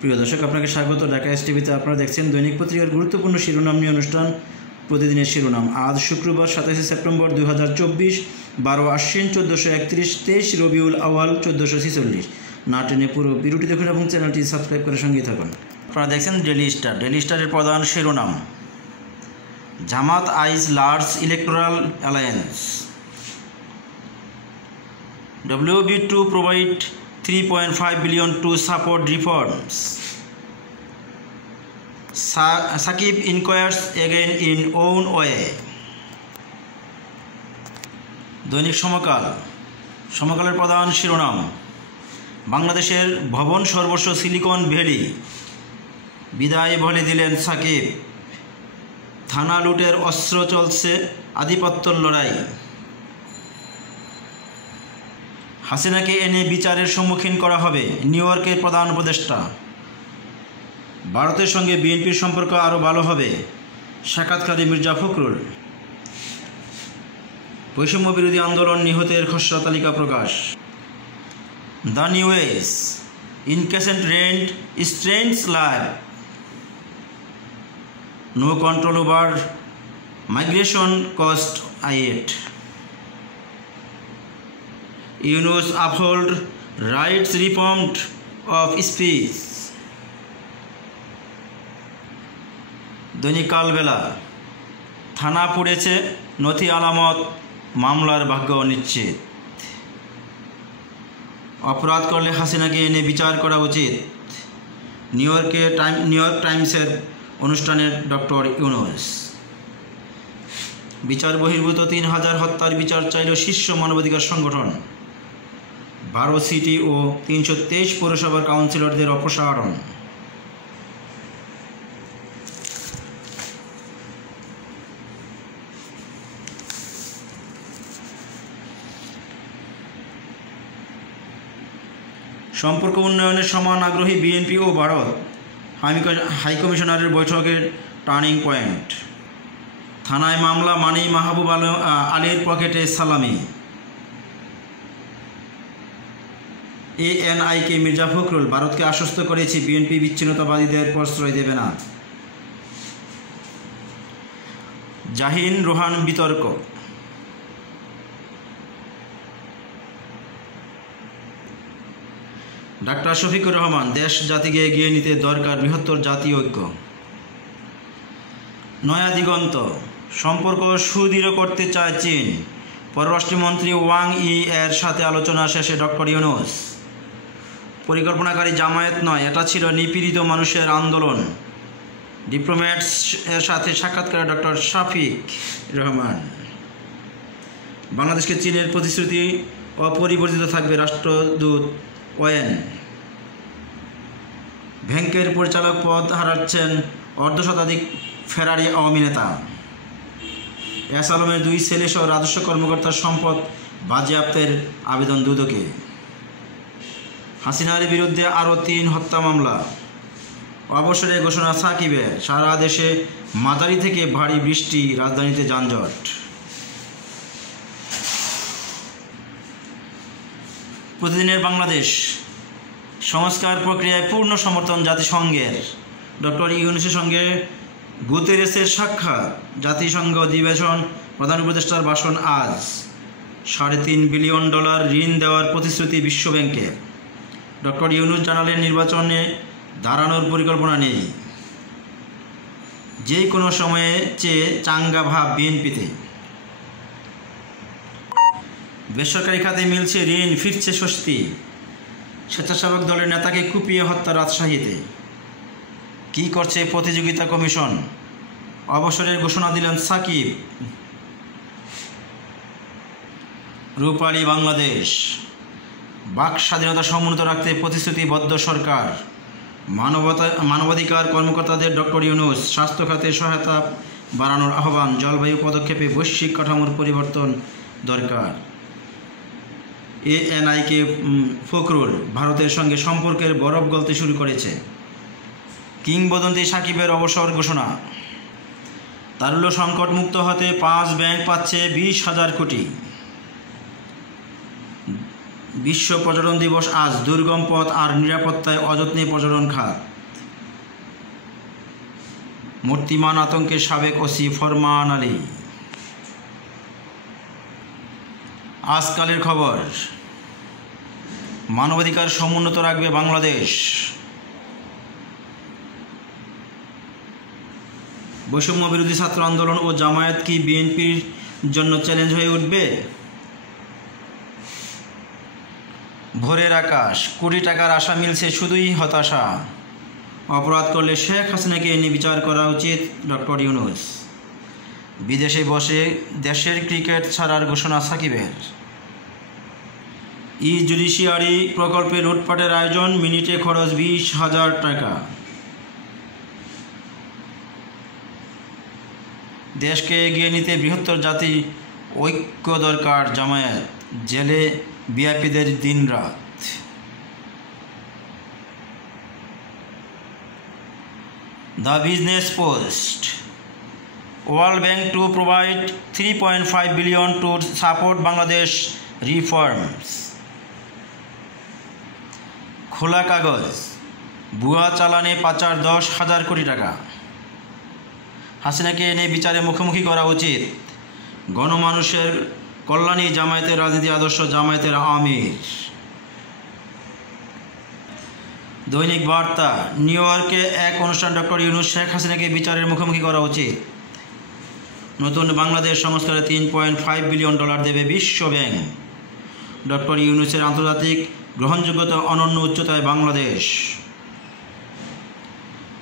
প্রিয় দর্শক, আপনাকে স্বাগত ঢাকা এসটিভিতে। আপনারা দেখছেন দৈনিক পত্রিকার গুরুত্বপূর্ণ শিরোনাম নিয়ে অনুষ্ঠান প্রতিদিনের শিরোনাম। আজ শুক্রবার 27 সেপ্টেম্বর 2024, 12 আশ্বিন 1431, 23 রবিউল আওয়াল 1446। না টেনে পুরো ভিডিওটি দেখুন এবং চ্যানেলটি সাবস্ক্রাইব করে সঙ্গেই থাকুন। আপনারা দেখছেন ডেইলি স্টার। ডেইলি স্টারের প্রধান শিরোনাম: Jamaat eyes large electoral alliance, WB to provide 3.5 billion to support reforms. Sakib inquires again in own way. দৈনিক সমকালের প্রধান শিরোনাম: বাংলাদেশের ভবন সর্বস্ব সিলিকন ভ্যালি, বিদায় বলে দিলেন সাকিব। থানা লুটের অস্ত্র, চলছে আধিপত্যর লড়াই। হাসিনাকে এনে বিচারের সম্মুখীন করা হবে, নিউ ইয়র্কের প্রধান উপদেষ্টা। ভারতের সঙ্গে বিএনপির সম্পর্ক আরও ভালো হবে, সাক্ষাৎকারে মির্জা ফখরুল। বৈষম্য বিরোধী আন্দোলন নিহতের খসড়া তালিকা প্রকাশ। The news, incessant rain strains live, no control over migration cost আইট। Yunus uphold rights reformed of speech. দৈনিক কালবেলা, থানা পুড়েছে, নথি আলামত, মামলার ভাগ্য অনিশ্চিত। অপরাধ করলে হাসিনাকে এনে বিচার করা উচিত, নিউ ইয়র্ক টাইমসের অনুষ্ঠানে ডক্টর ইউনুস। বিচার বহির্ভূত 3000 হত্যার বিচার চাইল শীর্ষ মানবাধিকার সংগঠন। 12 সিটি ও 323 পৌরসভার কাউন্সিলরদের অপসারণ। সম্পর্ক উন্নয়নের সমান আগ্রহী বিএনপি ও ভারত, হাইকমিশনারের বৈঠকের টার্নিং পয়েন্ট। থানায় মামলা মানেই মাহবুব আলীর পকেটে সালামি। এএনআইকে মির্জা ফখরুল, ভারতকে আশ্বস্ত করেছি বিএনপি বিচ্ছিন্নতাবাদীদের প্রশ্রয় দেবে না। জাহিন রোহান বিতর্ক। ডাক্তার শফিকুর রহমান, দেশ জাতিকে এগিয়ে নিতে দরকার বৃহত্তর জাতীয় ঐক্য। নয়া দিগন্ত, সম্পর্ক সুদৃঢ় করতে চায় চীন, পররাষ্ট্রমন্ত্রী ওয়াং ই এর সাথে আলোচনা শেষে ডক্টর ইউনুস। পরিকল্পনাকারী জামায়াত নয়, এটা ছিল নিপীড়িত মানুষের আন্দোলন। ডিপ্লোম্যাটস এর সাথে সাক্ষাৎ করে ডক্টর শাফিক রহমান। বাংলাদেশকে চীনের প্রতিশ্রুতি অপরিবর্তিত থাকবে, রাষ্ট্রদূত ওয়েন। ব্যাংকের পরিচালক পদ হারাচ্ছেন অর্ধশতাধিক ফেরারি আওয়ামী নেতা। এস আলমের 2 ছেলে সহ রাজস্ব কর্মকর্তার সম্পদ বাজেয়াপ্তের আবেদন দুদকে। হাসিনার বিরুদ্ধে আরও 3 হত্যা মামলা। অবসরে ঘোষণা সাকিবের, সারা দেশে মাঝারি থেকে ভারী বৃষ্টি, রাজধানীতে যানজট। প্রতিদিনের বাংলাদেশ, সংস্কার প্রক্রিয়ায় পূর্ণ সমর্থন জাতিসংঘের, ডক্টর ইউনুসের সঙ্গে গুতেরেসের সাক্ষাৎ। জাতিসংঘ অধিবেশন, প্রধান উপদেষ্টার ভাষণ আজ। $3.5 বিলিয়ন ঋণ দেওয়ার প্রতিশ্রুতি বিশ্বব্যাংকের। ডক্টর ইউনুস জানালেন, নির্বাচনে দাঁড়ানোর পরিকল্পনা নেই। যে কোনো সময়ে চেয়ে চাঙ্গা ভাব বিএনপিতে। বেসরকারি খাতে মিলছে ঋণ, ফিরছে স্বস্তি। স্বেচ্ছাসেবক দলের নেতাকে কুপিয়ে হত্যা রাজশাহীতে। কী করছে প্রতিযোগিতা কমিশন? অবসরের ঘোষণা দিলেন সাকিব। রূপালী বাংলাদেশ, বাক স্বাধীনতা সমুন্নত রাখতে প্রতিশ্রুতিবদ্ধ সরকার। মানবাধিকার কর্মকর্তাদের ডক্টর ইউনুস। স্বাস্থ্য খাতে সহায়তা বাড়ানোর আহ্বান। জলবায়ু পদক্ষেপে বৈশ্বিক কাঠামোর পরিবর্তন দরকার। এএনআইকে ফখরুল, ভারতের সঙ্গে সম্পর্কের বরফ গলতে শুরু করেছে। কিংবদন্তি সাকিবের অবসর ঘোষণা। তারুল্য সংকট মুক্ত হতে 5 ব্যাংক পাচ্ছে 20,000 কোটি। বিশ্ব পর্যটন দিবস আজ। দুর্গম পথ আর নিরাপত্তায় অযত্নে পর্যটন খাত। মূর্তিমান আতঙ্কে সাবেক ওসি ফরমান আলী। আজকালের খবর, মানবাধিকার সমুন্নত রাখবে বাংলাদেশ। বৈষম্য বিরোধী ছাত্র আন্দোলন ও জামায়াত কি বিএনপির জন্য চ্যালেঞ্জ হয়ে উঠবে? ভোরের আকাশ, কোটি টাকার আশা মিলছে শুধুই হতাশা। অপরাধ করলে শেখ হাসিনাকে এনে বিচার করা উচিত, ডক্টর ইউনূস। বিদেশে বসে দেশের ক্রিকেট ছাড়ার ঘোষণা সাকিবের। ই জুডিশিয়ারি প্রকল্পে লুটপাটের আয়োজন, মিনিটে খরচ 20,000 টাকা। দেশকে এগিয়ে নিতে বৃহত্তর জাতি ঐক্য দরকার, জামায়াত। জেলে ভিআইপিদের দিনরাত। The business post, world bank to provide 3.5 billion to support Bangladesh reforms. খোলা কাগজ, ভুয়া চালানে পাচার 10,000 কোটি টাকা। হাসিনাকে এনে বিচারে মুখোমুখি করা উচিত। গণমানুষের কল্যাণী জামায়াতের রাজনীতি আদর্শ, জামায়াতের আমির। দৈনিক বার্তা, নিউ ইয়র্কে এক অনুষ্ঠান, ডক্টর ইউনূস, শেখ হাসিনাকে বিচারের মুখোমুখি করা উচিত। নতুন বাংলাদেশ সংস্কারে $3.5 বিলিয়ন দেবে বিশ্ব ব্যাংক। ডক্টর ইউনূসের আন্তর্জাতিক গ্রহণযোগ্যতা অনন্য উচ্চতায় বাংলাদেশ।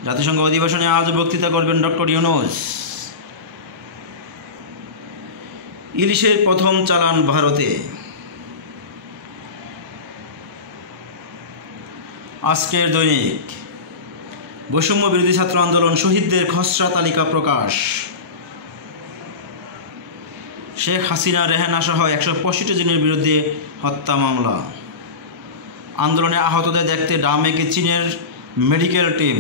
জাতিসংঘ অধিবেশনে আজ বক্তৃতা করবেন ডক্টর ইউনূস। ইলিশের প্রথম চালান ভারতে। আজকের দৈনিক, বৈষম্য বিরোধী ছাত্র আন্দোলন, শহীদদের খসড়া তালিকা প্রকাশ। শেখ হাসিনা, রেহানা সহ 165 জনের বিরুদ্ধে হত্যা মামলা। আন্দোলনে আহতদের দেখতে ডামেকে চীনের মেডিকেল টিম।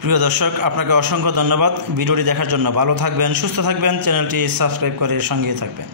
প্রিয় দর্শক, আপনাকে অসংখ্য ধন্যবাদ ভিডিওটি দেখার জন্য। ভালো থাকবেন, সুস্থ থাকবেন, চ্যানেলটি সাবস্ক্রাইব করে সঙ্গে থাকবেন।